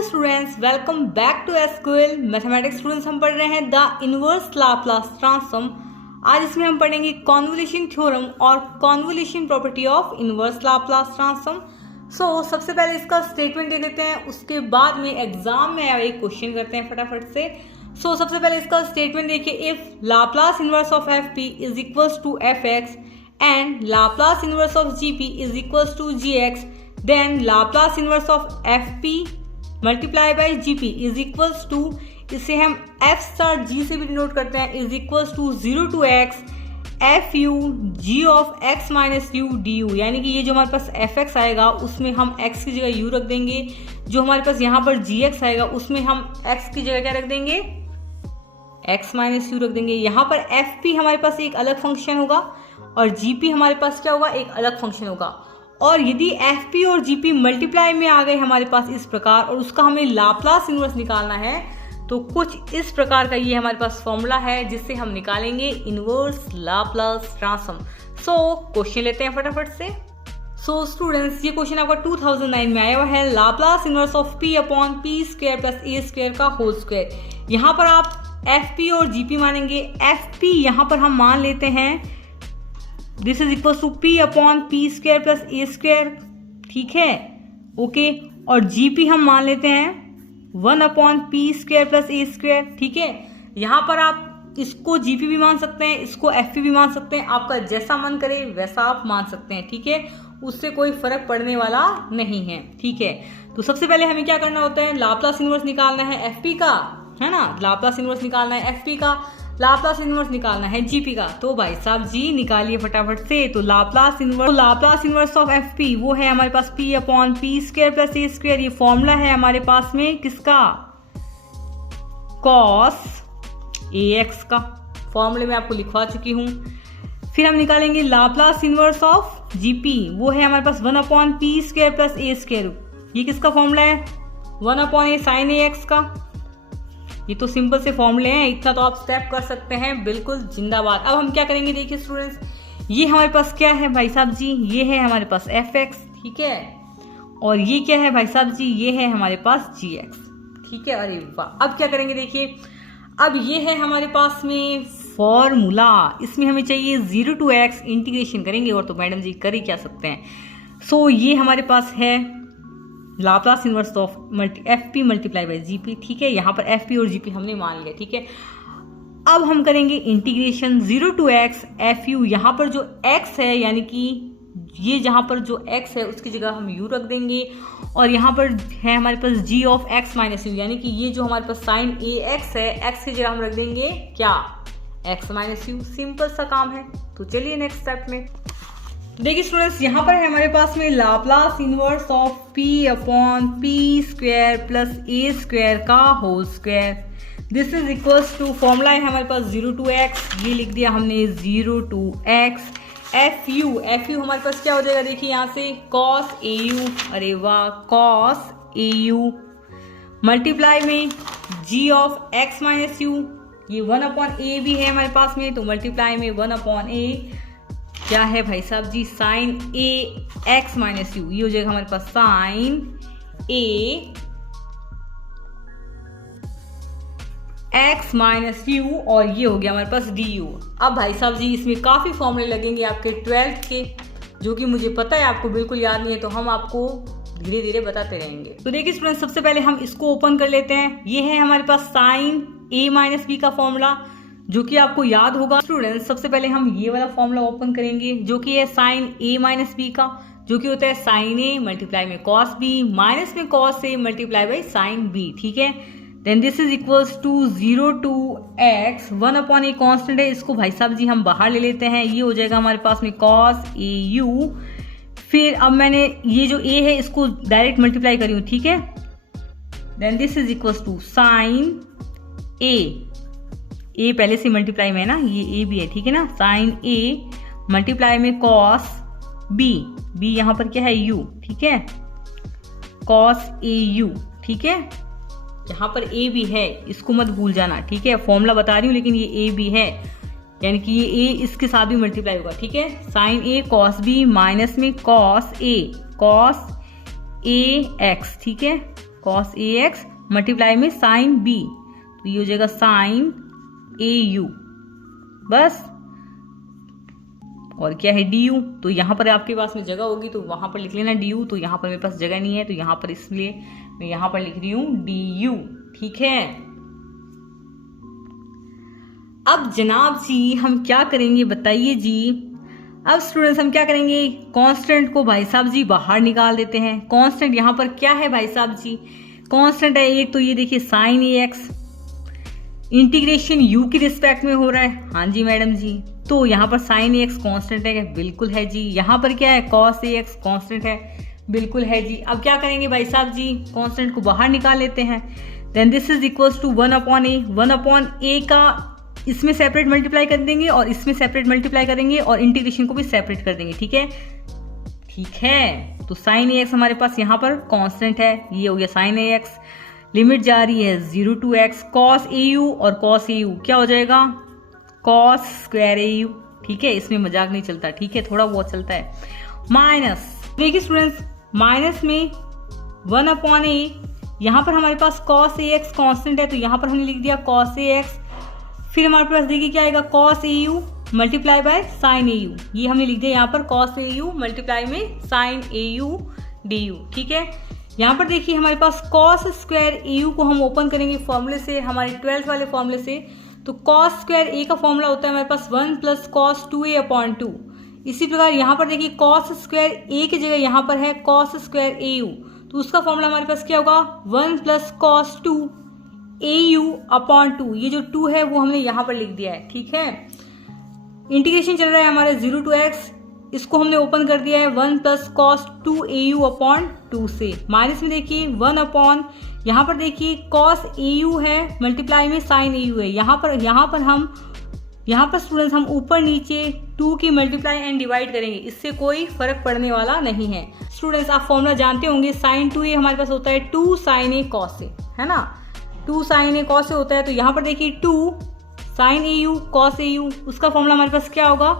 Hello students, welcome back to SQL mathematics. Students, हम पढ़ रहे हैं द इनवर्स लाप्लास ट्रांसफॉर्म। आज इसमें हम पढ़ेंगे कॉन्वोल्यूशन थ्योरम और convolution property of inverse Laplace transform. सबसे पहले इसका स्टेटमेंट दे देते हैं, उसके बाद में एग्जाम में एक क्वेश्चन करते हैं फटाफट से। सबसे पहले इसका स्टेटमेंट देखिए, if Laplace inverse of F P is equals to F X and Laplace inverse of G P is equals to G X, then Laplace inverse of F P multiply by G P is equals to, इसे हम F star जी से भी denote करते हैं, is equals to 0 to x f u g of x minus u d u. यानी कि ये जो हमारे पास एफ एक्स आएगा उसमें हम एक्स की जगह यू रख देंगे, जो हमारे पास यहाँ पर जी एक्स आएगा उसमें हम एक्स की जगह क्या रख देंगे, एक्स माइनस यू रख देंगे। यहाँ पर एफ पी हमारे पास एक अलग फंक्शन होगा और जी पी हमारे पास क्या होगा, एक अलग फंक्शन होगा। और यदि एफ पी और जी पी मल्टीप्लाई में आ गए हमारे पास इस प्रकार और उसका हमें लाप्लास इनवर्स निकालना है, तो कुछ इस प्रकार का ये हमारे पास फॉर्मूला है जिससे हम निकालेंगे इनवर्स लाप्लास ट्रांसफॉर्म। क्वेश्चन लेते हैं फटाफट से। स्टूडेंट्स, ये क्वेश्चन आपका 2009 में आया हुआ है, Laplace inverse of P upon P square plus A square का होल स्क्वायर। यहाँ पर आप एफ पी और जी पी मानेंगे। एफ पी यहाँ पर हम मान लेते हैं this is equal to p upon P square plus A square, ठीक है, ओके। और जी पी हम मान लेते हैं 1 अपॉन पी स्क्वायर प्लस ए स्क्वायर, ठीक है। यहाँ पर आप इसको जी पी भी मान सकते हैं, इसको एफ पी भी मान सकते हैं, आपका जैसा मन करे वैसा आप मान सकते हैं, ठीक है, उससे कोई फर्क पड़ने वाला नहीं है, ठीक है। तो सबसे पहले हमें क्या करना होता है, लाप्लास इनवर्स निकालना है एफ पी का, है ना, लाप्लास इनवर्स निकालना है एफ पी का, लाप्लास इनवर्स निकालना है जीपी का। तो भाई साहब जी निकालिए फटाफट से। तो Laplace inverse of F P वो है हमारे पास P upon P square plus ए स्क्वायर। ये फॉर्मूला है हमारे पास में किसका, कॉस ए एक्स का, फॉर्मूले में आपको लिखवा चुकी हूं। फिर हम निकालेंगे लाप्लास इनवर्स ऑफ जीपी, वो है हमारे पास 1 अपॉन पी स्क्वायर प्लस ए स्क्वायर। ये किसका फॉर्मूला है, 1 अपॉन ए साइन ए एक्स का। ये तो सिंपल से फॉर्मूले हैं, इतना तो आप स्टेप कर सकते हैं, बिल्कुल जिंदाबाद। अब हम क्या करेंगे, देखिए स्टूडेंट्स, ये हमारे पास क्या है भाई साहब जी, ये है हमारे पास एफ एक्स, ठीक है, और ये क्या है भाई साहब जी, ये है हमारे पास जी एक्स, ठीक है। अरे वाह, अब क्या करेंगे देखिए, अब ये है हमारे पास में फॉर्मूला, इसमें हमें चाहिए 0 टू एक्स, इंटीग्रेशन करेंगे और तो मैडम जी कर ही क्या सकते हैं। ये हमारे पास है Laplace inverse of F P multiply by G P, ठीक है। यहाँ पर एफ पी और जी पी हमने मान लिया, ठीक है। अब हम करेंगे integration 0 to x f u, यहाँ पर जो एक्स है यानी कि ये जहाँ पर जो एक्स है उसकी जगह हम यू रख देंगे, और यहाँ पर है हमारे पास जी ऑफ एक्स माइनस यू, यानी कि ये जो हमारे पास साइन ए एक्स है, एक्स की जगह हम रख देंगे क्या, एक्स माइनस यू। सिंपल सा काम है। तो चलिए नेक्स्ट स्टेप में देखिए स्टूडेंट्स, यहाँ पर है हमारे पास में Laplace inverse of P upon P square plus A square का whole square. This is equals to, formula है हमारे पास 0 टू एक्स, ये लिख दिया हमने 0 टू एक्स एफ यू हमारे पास क्या हो जाएगा, देखिए यहाँ से कॉस ए यू, अरे वाह, कॉस ए यू मल्टीप्लाई में जी ऑफ एक्स माइनस यू, ये 1 अपॉन ए भी है हमारे पास में, तो मल्टीप्लाई में 1 अपॉन ए क्या है भाई साहब जी, साइन ए एक्स माइनस यू, ये हो जाएगा हमारे पास साइन ए एक्स माइनस यू, और ये हो गया हमारे पास डी यू। अब भाई साहब जी इसमें काफी फॉर्मूले लगेंगे आपके 12th के, जो कि मुझे पता है आपको बिल्कुल याद नहीं है, तो हम आपको धीरे धीरे बताते रहेंगे। तो देखिए स्टूडेंट, सबसे पहले हम इसको ओपन कर लेते हैं। ये है हमारे पास साइन ए माइनस बी का फॉर्मूला, जो कि आपको याद होगा। स्टूडेंट्स, सबसे पहले हम ये वाला फॉर्मूला ओपन करेंगे, जो कि है साइन ए माइनस बी का, जो कि होता है साइन ए मल्टीप्लाई में कॉस बी माइनस में cos a multiply by sine b, ठीक है। Then this is equals to 0 to x 1 upon a constant है, इसको भाई साहब जी हम बाहर ले लेते हैं, ये हो जाएगा हमारे पास में कॉस ए यू। फिर अब मैंने ये जो ए है इसको डायरेक्ट मल्टीप्लाई करी हूँ, ठीक है। Then this is equals to sine A पहले से मल्टीप्लाई में है ना, ये ए भी है, ठीक है ना, साइन ए मल्टीप्लाई में कॉस बी यहाँ पर क्या है यू, ठीक है, कॉस ए यू, ठीक है। यहाँ पर ए भी है, इसको मत भूल जाना, ठीक है, फॉर्मूला बता रही हूँ लेकिन ये ए भी है, यानी कि ये ए इसके साथ भी मल्टीप्लाई होगा, ठीक है। साइन ए कॉस बी माइनस में कॉस ए एक्स, ठीक है। कॉस ए एक्स मल्टीप्लाई में साइन बी, तो ये हो जाएगा साइन ए यू, बस। और क्या है डी यू, तो यहाँ पर आपके पास में जगह होगी तो वहां पर लिख लेना डी यू, तो यहाँ पर मेरे पास जगह नहीं है तो यहाँ पर इसलिए मैं यहाँ पर लिख रही हूँ डी यू, ठीक है। अब जनाब जी हम क्या करेंगे बताइए जी। अब स्टूडेंट्स हम क्या करेंगे, कांस्टेंट को भाई साहब जी बाहर निकाल देते हैं। कांस्टेंट यहाँ पर क्या है भाई साहब जी, कांस्टेंट है एक, तो ये देखिए साइन ए एक्स, इंटीग्रेशन यू की रिस्पेक्ट में हो रहा है। हाँ जी मैडम जी, तो यहाँ पर साइन ए एक्स कॉन्स्टेंट है, बिल्कुल है जी। यहाँ पर क्या है, कॉस ए एक्स कॉन्स्टेंट है, बिल्कुल है जी। अब क्या करेंगे भाई साहब जी, कॉन्स्टेंट को बाहर निकाल लेते हैं। Then this is equals to 1 upon A, 1 upon A का इसमें सेपरेट मल्टीप्लाई कर देंगे और इसमें सेपरेट मल्टीप्लाई करेंगे और इंटीग्रेशन को भी सेपरेट कर देंगे, ठीक है। ठीक है, तो साइन ए एक्स हमारे पास यहाँ पर कॉन्स्टेंट है, ये हो गया साइन ए एक्स। लिमिट जा रही है 0 to x, cos a you और कॉस ए यू क्या हो जाएगा, कॉस स्क्वायर ए यू, ठीक है। इसमें मजाक नहीं चलता, ठीक है, थोड़ा बहुत चलता है। माइनस, देखिए स्टूडेंट्स, माइनस में 1 अपॉन ए, यहाँ पर हमारे पास कॉस ए एक्स कॉन्स्टेंट है तो यहाँ पर हमने लिख दिया कॉस ए एक्स। फिर हमारे पास देखिए क्या आएगा, cos a u multiply by sine a u, ये हमने लिख दिया यहाँ पर कॉस ए यू मल्टीप्लाई में sine a u d u, ठीक है। यहाँ पर देखिए हमारे पास कॉस स्क्वायर ए यू को हम ओपन करेंगे फॉर्मूले से, हमारे 12th वाले फॉर्मूले से। तो कॉस स्क्वायर ए का फॉर्मूला होता है हमारे पास 1 प्लस कॉस 2a अपॉन 2। इसी प्रकार यहाँ पर देखिए कॉस स्क्वायर ए की जगह यहाँ पर है कॉस स्क्वायर ए यू, तो उसका फॉर्मूला हमारे पास क्या होगा, 1 plus cos 2 A you upon 2। ये जो 2 है वो हमने यहाँ पर लिख दिया है, ठीक है। इंटीग्रेशन चल रहा है हमारे 0 to x, इसको हमने ओपन कर दिया है 1 plus cos 2 A you upon 2 से। माइनस में देखिए 1 अपॉन, यहाँ पर देखिए कॉस ए यू है मल्टीप्लाई में साइन ए यू है। यहाँ पर स्टूडेंट्स हम ऊपर नीचे 2 की मल्टीप्लाई एंड डिवाइड करेंगे, इससे कोई फर्क पड़ने वाला नहीं है। स्टूडेंट्स आप फॉर्मूला जानते होंगे, साइन 2a हमारे पास होता है 2 साइन ए कॉस ए, है ना, 2 साइन ए कॉस ए होता है। तो यहाँ पर देखिए 2 sine a u cos a u, उसका फॉर्मूला हमारे पास क्या होगा,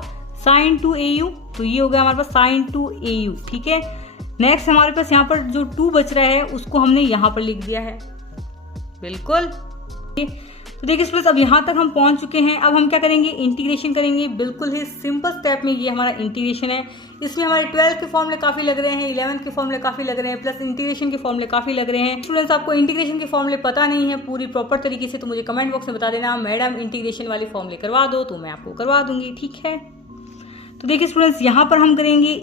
साइन 2 ए यू, तो ये हो गया हमारे पास साइन 2 ए यू, ठीक है। नेक्स्ट हमारे पास यहाँ पर जो 2 बच रहा है उसको हमने यहाँ पर लिख दिया है, बिल्कुल। तो देखिए स्टूडेंट्स अब यहाँ तक हम पहुँच चुके हैं। अब हम क्या करेंगे, इंटीग्रेशन करेंगे, बिल्कुल ही सिंपल स्टेप में ये हमारा इंटीग्रेशन है। इसमें हमारे 12 के फॉर्मूले काफ़ी लग रहे हैं, 11 के फॉर्मूले काफ़ी लग रहे हैं, प्लस इंटीग्रेशन के फॉर्मूले काफ़ी लग रहे हैं। स्टूडेंट्स आपको इंटीग्रेशन के फॉर्मूले पता नहीं है पूरी प्रॉपर तरीके से, तो मुझे कमेंट बॉक्स में बता देना, मैडम इंटीग्रेशन वाले फॉर्मूले करवा दो, तो मैं आपको करवा दूंगी, ठीक है। तो देखिए स्टूडेंट्स यहाँ पर हम करेंगे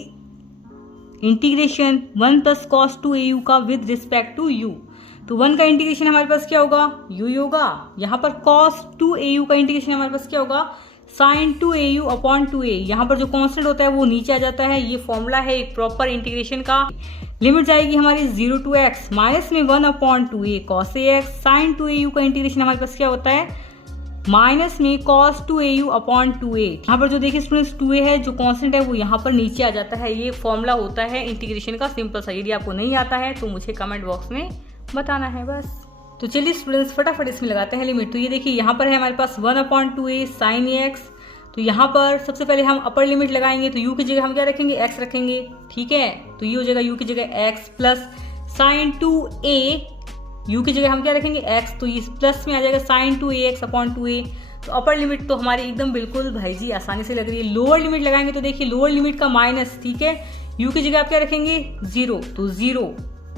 integration 1 plus cos 2 A you का विद रिस्पेक्ट टू यू। तो 1 का इंटीग्रेशन हमारे पास क्या होगा, यू ही होगा। यहाँ पर cos 2 ए यू का इंटीग्रेशन हमारे पास क्या होगा, sin 2 A you upon 2a। यहाँ पर जो कांस्टेंट होता है वो नीचे आ जाता है, ये फॉर्मूला है एक प्रॉपर इंटीग्रेशन का। लिमिट जाएगी हमारी 0 to x, माइनस में 1 upon 2a cos a x। sin 2 A you का इंटीग्रेशन हमारे पास क्या होता है, माइनस में cos 2 A you upon 2a। यहाँ पर जो देखिए स्टूडेंट्स 2a है जो कांस्टेंट है वो यहाँ पर नीचे आ जाता है। ये फॉर्मूला होता है इंटीग्रेशन का सिंपल सा। यदि आपको नहीं आता है तो मुझे कमेंट बॉक्स में बताना है बस। तो चलिए स्टूडेंट्स फटाफट इसमें लगाते हैं लिमिट। तो ये देखिए यहाँ पर है हमारे पास 1 अपॉन 2a sin x। तो यहाँ पर सबसे पहले हम अपर लिमिट लगाएंगे, तो u की जगह हम क्या रखेंगे, x रखेंगे, ठीक है। तो ये हो जाएगा u की जगह x plus sin 2a, u की जगह हम क्या रखेंगे x, तो ये प्लस में आ जाएगा sin 2ax अपॉन 2a। तो अपर लिमिट तो हमारी एकदम बिल्कुल भाई जी आसानी से लग रही है। लोअर लिमिट लगाएंगे तो देखिए लोअर लिमिट का माइनस, ठीक है, u की जगह आप क्या रखेंगे 0, तो 0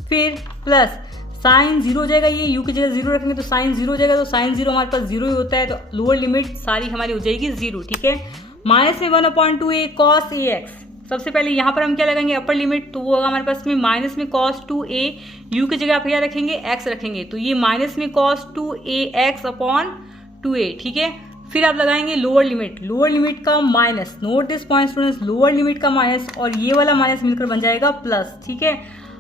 फिर प्लस साइन 0 हो जाएगा, ये u की जगह 0 रखेंगे तो साइन 0 हो जाएगा, तो साइन 0 हमारे पास 0 ही होता है, तो लोअर लिमिट सारी हमारी हो जाएगी 0, ठीक है। माइनस में 1 अपॉन 2a cos ax। सबसे पहले यहाँ पर हम क्या लगाएंगे अपर लिमिट, तो वो होगा हमारे पास में माइनस में cos 2a, u की जगह आप क्या रखेंगे x रखेंगे, तो ये माइनस में cos 2ax अपॉन 2a, ठीक है। फिर आप लगाएंगे लोअर लिमिट का minus, note this point students, lower limit का माइनस और ये वाला माइनस मिलकर बन जाएगा प्लस, ठीक है।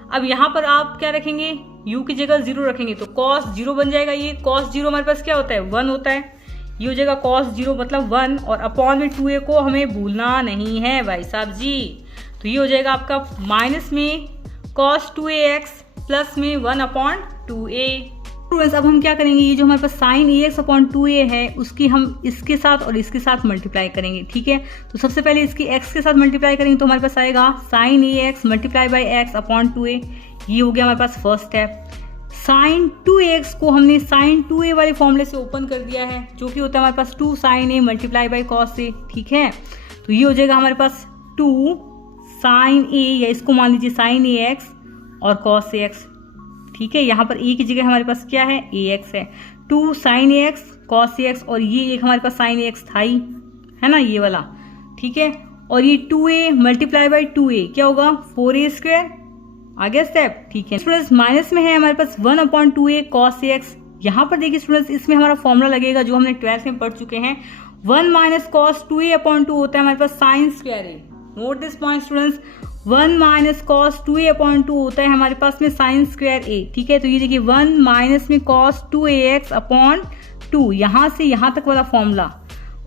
अब यहाँ पर आप क्या रखेंगे, u की जगह 0 रखेंगे तो cos 0 बन जाएगा। ये cos 0 हमारे पास क्या होता है 1 होता है, ये हो जाएगा cos 0 मतलब 1, और अपॉन में 2a को हमें भूलना नहीं है भाई साहब जी। तो ये हो जाएगा आपका माइनस में cos 2ax प्लस में 1 अपॉन 2a। स्टूडेंट्स अब हम क्या करेंगे, ये जो हमारे पास sin ax अपॉन 2a है उसकी हम इसके साथ और इसके साथ मल्टीप्लाई करेंगे, ठीक है। तो सबसे पहले इसकी x के साथ मल्टीप्लाई करेंगे तो हमारे पास आएगा sin ax multiply by x upon 2a। ये हो गया हमारे पास फर्स्ट स्टेप। साइन 2x को हमने साइन 2a वाले फॉर्मूले से ओपन कर दिया है, जो कि होता है हमारे पास 2 sine a multiply by cos a। ठीक है, तो ये हो जाएगा हमारे पास 2 साइन a, या इसको मान लीजिए साइन ax और कॉस ax। ठीक है, यहाँ पर a की जगह हमारे पास क्या है, ax है। 2 साइन ax कॉस ax, और ये एक हमारे पास साइन ax था ही, है ना, ये वाला। ठीक है, और ये 2a मल्टीप्लाई बाई 2a क्या होगा, 4a स्क्वायर। आगे स्टेप। ठीक है स्टूडेंट्स, माइनस में है हमारे पास 1/2a cos ax। यहाँ पर देखिए स्टूडेंट्स, इसमें हमारा फॉर्मूला लगेगा जो हमने 12th में पढ़ चुके हैं। 1 माइनस कॉस 2a/2 होता है हमारे पास sine square a। Note this point students, 1 minus cos 2a/2 होता है हमारे पास में साइन स्क्वायर a। ठीक है, तो ये देखिए 1 माइनस में कॉस 2ax/2, यहाँ से यहाँ तक वाला फॉर्मूला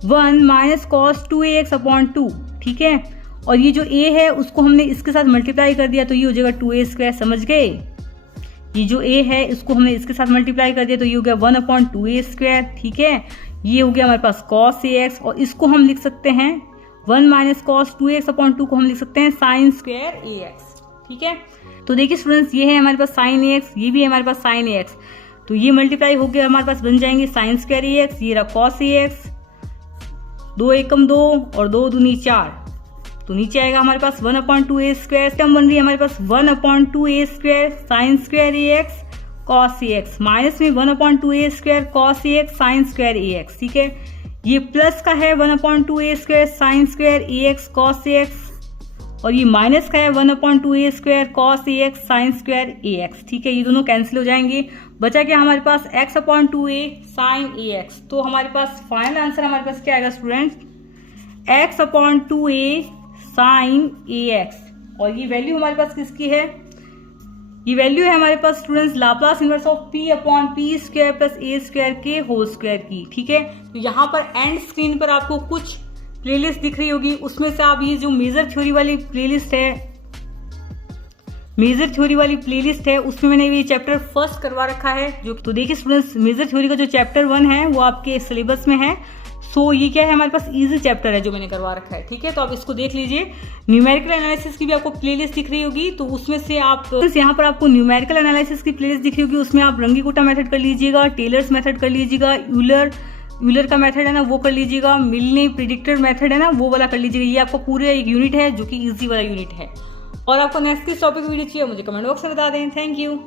1 माइनस कॉस 2ax/2। ठीक है, और ये जो a है उसको हमने इसके साथ मल्टीप्लाई कर दिया, तो ये हो जाएगा 2a स्क्वायर। समझ गए, ये जो a है इसको हमने इसके साथ मल्टीप्लाई कर दिया, तो ये हो गया 1/2a स्क्वायर। ठीक है, ये हो गया हमारे पास cos ax, और इसको हम लिख सकते हैं 1 माइनस कॉस 2ax/2 को हम लिख सकते हैं साइन स्क्वायर ax। ठीक है, तो देखिए स्टूडेंट्स, ये है हमारे पास साइन ax, ये भी है हमारे पास साइन ax, तो ये मल्टीप्लाई हो गया हमारे पास बन जाएंगे साइन स्क्वायर ax, ये रहा cos ax, 2 एकम 2 और 2 दूनी 4, तो नीचे आएगा हमारे पास 1/2a स्क्वायर। टर्म बन रही है हमारे पास 1/2a square sine square ax cos ax, minus में 1/2a square cos ax sine square ax। ठीक है, ये प्लस का है 1/2a square sine square ax cos ax, और ये माइनस का है 1/2a square cos ax sine square ax। ठीक है, ये दोनों कैंसिल हो जाएंगे, बचा क्या हमारे पास x/2a साइन ax। तो हमारे पास फाइनल आंसर हमारे पास क्या आएगा स्टूडेंट्स, x/2a साइन ax। और ये वैल्यू हमारे पास किसकी है, ये वैल्यू है हमारे पास students Laplace inverse of p/p square plus a square के होल स्क्वायर की। ठीक है, तो यहाँ पर एंड स्क्रीन पर आपको कुछ प्लेलिस्ट दिख रही होगी, उसमें से आप ये जो मेजर थ्योरी वाली प्लेलिस्ट है, उसमें मैंने ये चैप्टर फर्स्ट करवा रखा है। जो तो देखिए स्टूडेंट्स, मेजर थ्योरी का जो चैप्टर 1 है वो आपके सिलेबस में है। सो ये क्या है, हमारे पास इजी चैप्टर है जो मैंने करवा रखा है। ठीक है, तो आप इसको देख लीजिए। न्यूमेरिकल एनालिसिस की भी आपको प्लेलिस्ट दिख रही होगी, तो उसमें से आप यहाँ पर आपको न्यूमेरिकल एनालिसिस की प्लेलिस्ट दिख रही होगी, उसमें आप रंगीकोटा मेथड कर लीजिएगा, टेलर्स मेथड कर लीजिएगा, यूलर का मेथड है ना वो कर लीजिएगा, मिलने प्रिडिक्टर मेथड है ना वो वाला कर लीजिएगा। ये आपका पूरा एक यूनिट है जो कि इजी वाला यूनिट है। और आपको नेक्स्ट किस टॉपिक वीडियो चाहिए मुझे कमेंट बॉक्स में बता दें। Thank you.